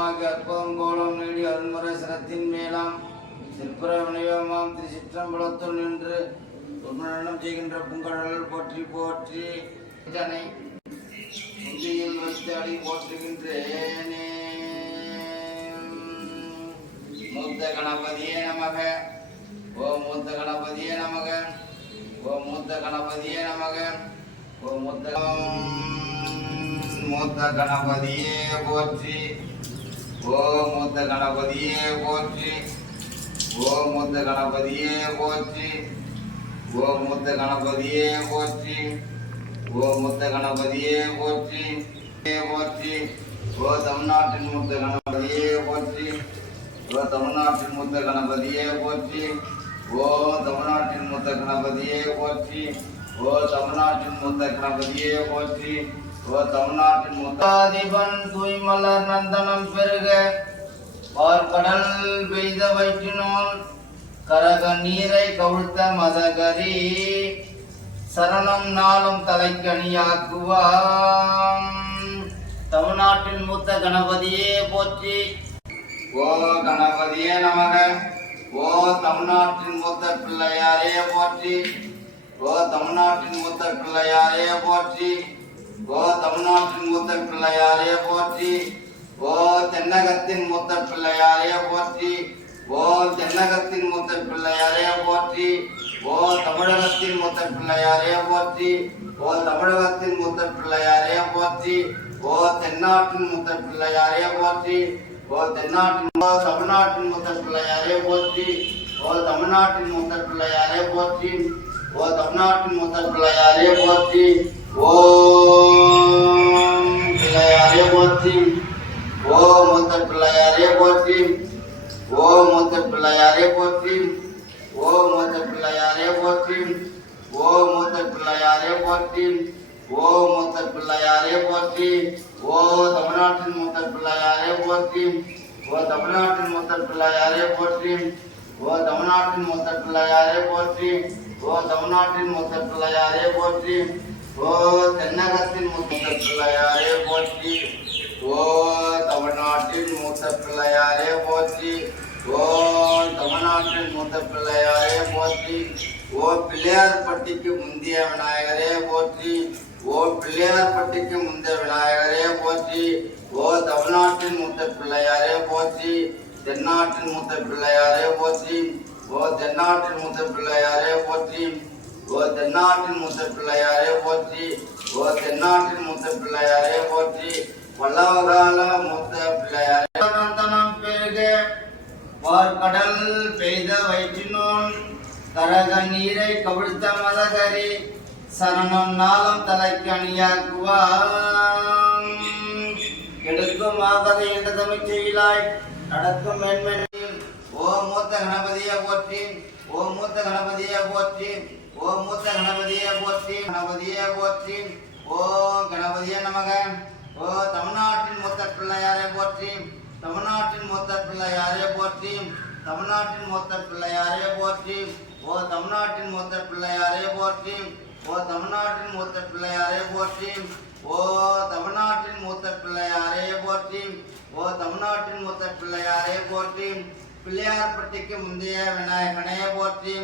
அற்புதமாகி அற்புதம் கோலம் நீடி அருள்முறை சிரத்தின் மேலாம் சிற்பர விநியோகமாம் திரு சிற்றம்பலத்துள் நின்று உண்மனம் செய்கின்ற பூங்கடல் போற்றி போற்றி இதனை முந்தியில் வைத்தாடி போற்றுகின்றேனே. மூத்த கணபதியே நமக. ஓ மூத்த கணபதியே நமக. ஓ மூத்த கணபதியே நமக. ஓ மூத்த மூத்த கணபதியே போற்றி. ஓ மூத்த கணபதியே போற்றி ஓ மூத்த கணபதியே போற்றி ஓ மூத்த கணபதியே போற்றி ஓ மூத்த கணபதியே போற்றி போற்றி ஓ தமிழ்நாட்டின் மூத்த கணபதியே போற்றி ஓ தமிழ்நாட்டின் மூத்த கணபதியே போற்றி ஓ தமிழ்நாட்டின் மூத்த கணபதியே போற்றி ஓ தமிழ்நாட்டின் மூத்த கணபதியே போற்றி ஓ தமிழ்நாட்டின் முத்தாதிபன் தூய்மலர் நந்தனம் பெருக. பார்க்கடல் பெய்த வயிற்றினோன் கரக நீரை கவிழ்த்த மதகரி. சரணம் நாளும் தலைக்கணியாக்குவாம் தமிழ்நாட்டின் மூத்த கணபதியே போற்றி. ஓ கணபதியே நமக. ஓ தமிழ்நாட்டின் மூத்த பிள்ளையாரே போற்றி. ஓ தமிழ்நாட்டின் மூத்த பிள்ளையாரே போற்றி. ஓ தமிழ்நாட்டின் மூத்த பிள்ளையாரே போற்றி ஓ தென்னகத்தின் மூத்த பிள்ளையாரே போற்றி ஓ தென்னகத்தின் மூத்த பிள்ளையாரே போற்றி ஓ தமிழகத்தின் மூத்த பிள்ளையாரே போற்றி ஓ தமிழகத்தின் மூத்த பிள்ளையாரே போற்றி ஓ தென்னாட்டின் மூத்த பிள்ளையாரே போற்றி ஓ தென்னாட்டின் ஓ தமிழ்நாட்டின் மூத்த பிள்ளையாரே போற்றி ஓ தமிழ்நாட்டின் மூத்த பிள்ளையாரே போற்றி ஓ தமிழ்நாட்டின் மூத்த பிள்ளையாரே போற்றி ஓ பிள்ளையாரே போற்றி ஓ மூத்த பிள்ளையாரே போற்றி ஓ மூத்த பிள்ளையாரே போற்றி ஓ மூத்த பிள்ளையாரே போற்றி ஓ மூத்த பிள்ளையாரே போற்றி ஓ மூத்த பிள்ளையாரே போற்றி ஓ தமிழ்நாட்டின் மூத்த பிள்ளையாரே போற்றி ஓ தமிழ்நாட்டின் மூத்த பிள்ளையாரே போற்றி ஓ தமிழ்நாட்டின் மூத்த பிள்ளையாரே போற்றி ஓ தமிழ்நாட்டின் மூத்த பிள்ளையாரே போற்றி ஓ தென்னகத்தின் மூத்த பிள்ளையாரே போற்றி ஓ தமிழ்நாட்டின் மூத்த பிள்ளையாரே போற்றி ஓ தமிழ்நாட்டின் மூத்த பிள்ளையாரே போற்றி ஓ பிள்ளையார்பட்டிக்கு முந்திய விநாயகரே போற்றி ஓ பிள்ளையார்பட்டிக்கு முந்தைய விநாயகரே போற்றி ஓ தமிழ்நாட்டின் மூத்த பிள்ளையாரே போற்றி தென்னாட்டின் மூத்த பிள்ளையாரே போற்றி ஓ தென்னாட்டின் மூத்த பிள்ளையாரே போற்றி ஓ தென்னாட்டின் மூத்த பிள்ளையாரே போற்றி ஓ தென்னாட்டின் மூத்த பிள்ளையாரே போற்றி. பல்லவகால மூத்த பிள்ளையாரே நந்தனம் பெருக. பார்க்கடல் பெய்த வயிற்றினோன் கரக நீரை கவிழ்த்த மதகரி சரணம் நாளும் தலைக்கு அணியாக்குவான். எடுக்கும் ஆகதை என்ற தமிழ் செய்யலாய் நடக்கும் மென்மெனில் ஓ மூத்த கணபதியை போற்றி ஓ மூத்த கணபதியை போற்றி. ஓ மூத்த கணபதியை போற்றி கணபதியை போற்றி. ஓ கணபதியே நமக. ஓ தமிழ்நாட்டின் மூத்த பிள்ளையாரே போற்றி. தமிழ்நாட்டின் மூத்த பிள்ளையாரே போற்றி. தமிழ்நாட்டின் மூத்த பிள்ளையாரே போற்றி. ஓ தமிழ்நாட்டின் மூத்த பிள்ளையாரே போற்றி. ஓ தமிழ்நாட்டின் மூத்த பிள்ளையாரே போற்றி. ஓ தமிழ்நாட்டின் மூத்த பிள்ளையாரே போற்றி. ஓ தமிழ்நாட்டின் மூத்த பிள்ளையாரே போற்றி. பிள்ளையார்பட்டிக்கு முந்தைய விநாயகனையே போற்றி.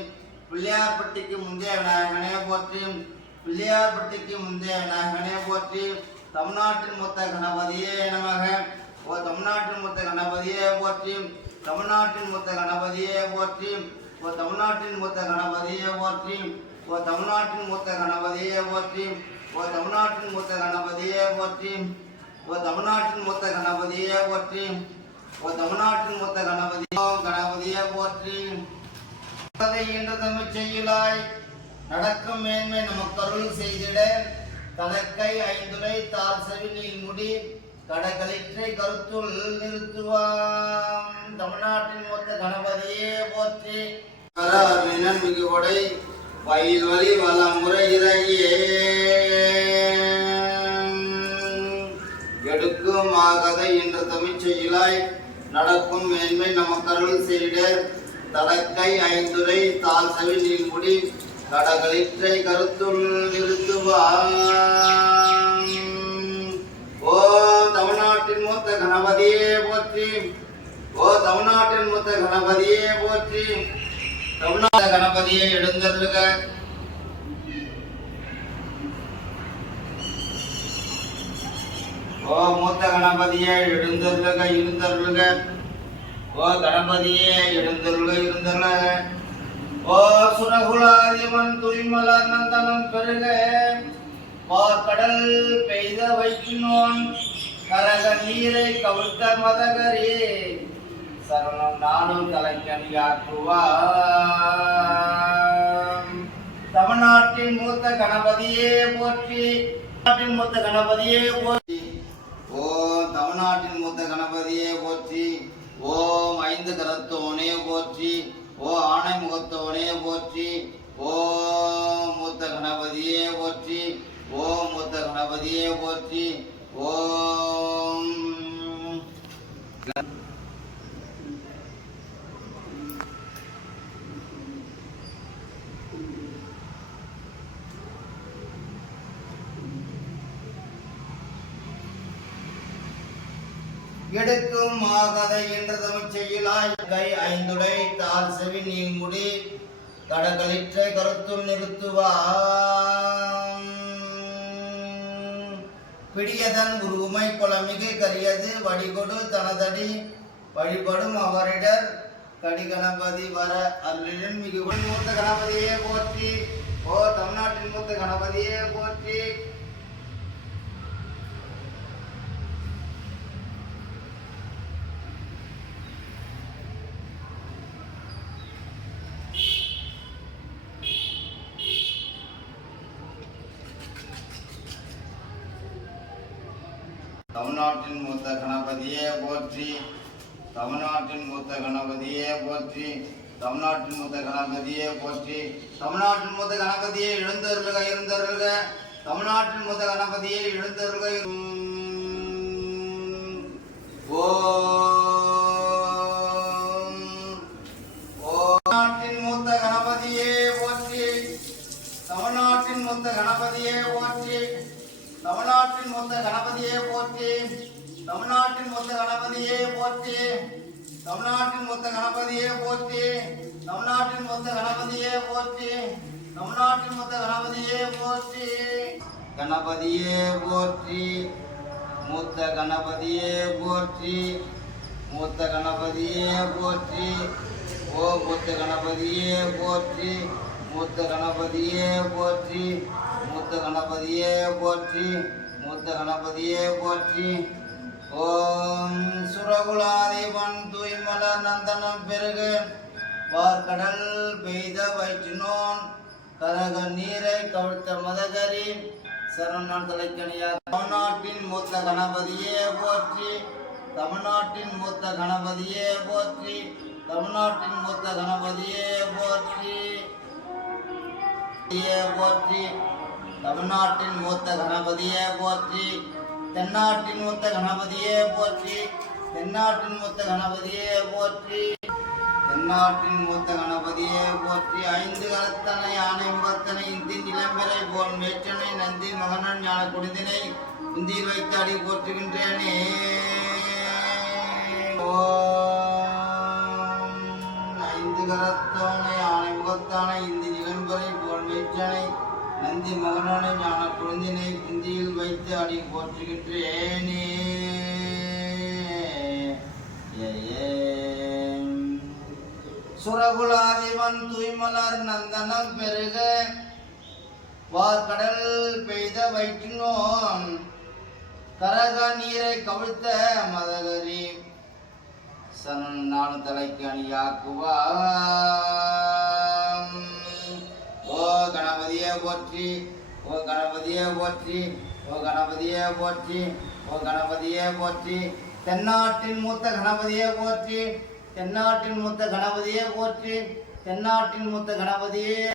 பிள்ளையார்பட்டிக்கு முந்தைய விநாயகனே போற்றி பிள்ளையார்பட்டிக்கு முந்தைய விநாயகனே போற்றி தமிழ்நாட்டின் மொத்த கணபதியே நமக. ஓ தமிழ்நாட்டின் மொத்த கணபதியே போற்றி தமிழ்நாட்டின் மொத்த கணபதியே போற்றி ஓ தமிழ்நாட்டின் மொத்த கணபதியே போற்றி ஓ தமிழ்நாட்டின் மொத்த கணபதியே போற்றி ஓ தமிழ்நாட்டின் மொத்த கணபதியே போற்றி ஓ தமிழ்நாட்டின் மொத்த கணபதியே போற்றி ஓ தமிழ்நாட்டின் மொத்த கணபதி கணபதியே போற்றி அதை இன்று தமிழ் செய்யலாய் நடக்கும் மேன்மை நமக்கு அருள் செய்திட. தனக்கை ஐந்துரை தால் செவிலில் முடி. கடகளிற்றை கருத்துள் நிறுத்துவாம். தமிழ்நாட்டின் மொத்த கணபதியே போற்றி. மினன் மிகு உடை வயல் வழி வளமுறை இறையே. எடுக்கும் ஆகதை என்ற தமிழ் செய்யலாய் நடக்கும் மேன்மை நமக்கருள் செய்த தடக்கை ஐந்துரை தால் செவிலில் முடி கடகளிற்றை கருத்துள் நிறுத்துவான் ஓ தமிழ்நாட்டின் மூத்த கணபதியே போற்றி. ஓ தமிழ்நாட்டின் மூத்த கணபதியே போற்றி. தமிழ்நாட்டு கணபதியை எழுந்தருளுக ஓ மூத்த கணபதியே எழுந்தருளுக இருந்தருளுக. ஓ கணபதியே எழுந்தருள இருந்தருள. ஓ சுரகுலாதிமன் துய்மல நந்தனம் பெருக. கடல் பெய்த வைக்கினோன் கரக நீரை கவிழ்த்த மதகரே. சரணம் நானும் தலைக்கணியாக்குவாம் தமிழ்நாட்டின் மூத்த கணபதியே போற்றி நாட்டின் மூத்த கணபதியே போற்றி. ஓ தமிழ்நாட்டின் மூத்த கணபதியே போற்றி. ஓம் ஐந்து கரத்தோனே போற்றி ஓ ஆணை முகத்தோனே போற்றி ஓம் மூத்த கணபதியே போற்றி ஓம் மூத்த கணபதியே போற்றி ஓம் எடுக்கும் மாகதை என்ற தமிழ் செய்யலாய் கை ஐந்துடை தால் செவி நீங்குடி கடகளிற்ற கருத்துள் நிறுத்துவாம். பிடியதன் உருவுமை குளமிகு கரியது வடிகொடு தனதடி வழிபடும் அவரிடர் கடி கணபதி வர அருளின் மிகு மூத்த கணபதியே போற்றி. ஓ தமிழ்நாட்டின் மூத்த கணபதியே போற்றி. தமிழ்நாட்டின் மூத்த கணபதியே போற்றி. தமிழ்நாட்டின் மூத்த கணபதியே போற்றி. தமிழ்நாட்டின் மூத்த கணபதியே போற்றி. தமிழ்நாட்டின் மூத்த கணபதியே எழுந்தருளுக எழுந்தருளுக. தமிழ்நாட்டின் மூத்த கணபதியே எழுந்தருளுக. ஓ தமிழ்நாட்டின் கணபதியே போற்றி தமிழ்நாட்டின் மொத்த கணபதியே போற்றி தமிழ்நாட்டின் மொத்த கணபதியே போற்றி தமிழ்நாட்டின் மொத்த கணபதியே போற்றி தமிழ்நாட்டின் மொத்த கணபதியே போற்றி கணபதியே போற்றி மூத்த கணபதியே போற்றி மூத்த கணபதியே போற்றி ஓ மூத்த கணபதியே போற்றி மூத்த கணபதியே போற்றி மூத்த கணபதியே போற்றி மூத்த கணபதியே போற்றி. ஓம் சுரகுலாதிபன் தூய்மலர் நந்தனம் பெருகு. வார்கடல் பெய்த வயிற்றினோன் கரக நீரை கவிழ்த்த மதகரி. சரணன் தலைக்கணியார் தமிழ்நாட்டின் மூத்த கணபதியே போற்றி. தமிழ்நாட்டின் மூத்த கணபதியே போற்றி. தமிழ்நாட்டின் மூத்த கணபதியே போற்றி. போற்றி. தமிழ்நாட்டின் மூத்த கணபதியே போற்றி தென்னாட்டின் மூத்த கணபதியே போற்றி தென்னாட்டின் மூத்த கணபதியே போற்றி தென்னாட்டின் மூத்த கணபதியே போற்றி ஐந்து கலத்தனை யானை முகத்தனை இந்தி நிலம்பெறை போல் மேற்றனை நந்தி மகனன் ஞான குடிதினை இந்தியில் வைத்து அடி போற்றுகின்றேனே. ஐந்து கரத்தானை நந்தி மகனான ஞான குழந்தினை புந்தியில் வைத்து அடி போற்றுகின்றேனே. ஏம். சுரகுலாதிவன் தூய்மலர் நந்தனம் பெருக. வார்கடல் பெய்த வைக்கினோன் கரக நீரை கவிழ்த்த மதகரி. சனன் நானு தலைக்கு அணியாக்குவார். போற்றி ஓ கணபதியே போற்றி ஓ கணபதியே போற்றி ஓ கணபதியே போற்றி. தென்னாட்டின் மூத்த கணபதியே போற்றி தென்னாட்டின் மூத்த கணபதியே போற்றி தென்னாட்டின் மூத்த கணபதியே